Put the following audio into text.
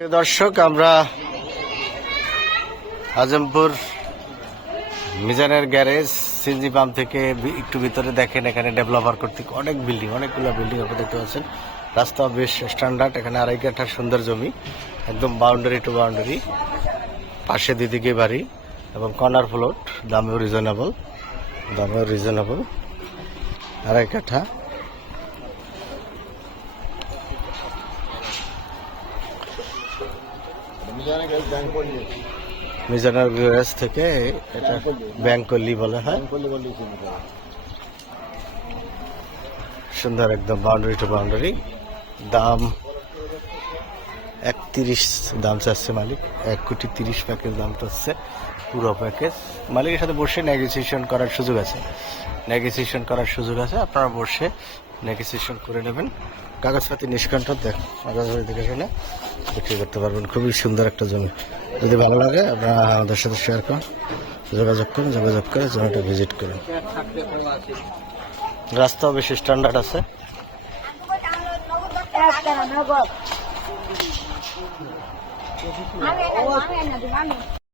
দর্শক, আমরা আজমপুর মিজানের গ্যারেজ সিনজি পাম্প থেকে একটু ভিতরে দেখেন, এখানে ডেভেলপার কর্তৃক অনেক বিল্ডিং, অনেকগুলো বিল্ডিং আপনি দেখতে পাচ্ছেন। রাস্তা বেশ স্ট্যান্ডার্ড, এখানে আড়াই কাঠার সুন্দর জমি, একদম বাউন্ডারি টু বাউন্ডারি পাশে দিদিকে বাড়ি এবং কর্নার প্লট দামেও রিজনেবল দামেও রিজনেবল আড়াই কাঠা। মিজানের থেকে এটা ব্যাংকলি বলা হয়। সুন্দর একদম বাউন্ডারি টু বাউন্ডারি দাম একত্রিশ দাম চাচ্ছে মালিক, এক কোটি তিরিশ প্যাকেজ দাম চাচ্ছে পুরো প্যাকেজ। মালিকের সাথে বসে নেগোসিয়েশন করার সুযোগ আছে। নেগোসিয়েশন করার সুযোগ আছে, আপনারা বসে নেগোসিয়েশন করে নেবেন। কাগজপাতি নিষ্কণ্ঠ কাগজপাতি দেখে শুনে বিক্রি করতে পারবেন। খুবই সুন্দর একটা জমি। যদি ভালো লাগে, আপনারা আমাদের সাথে শেয়ার করুন, যোগাযোগ করুন, যোগাযোগ করে জমিটা ভিজিট করুন। রাস্তাও বেশি স্ট্যান্ডার্ড আছে। 阿妹，阿妹，阿妹。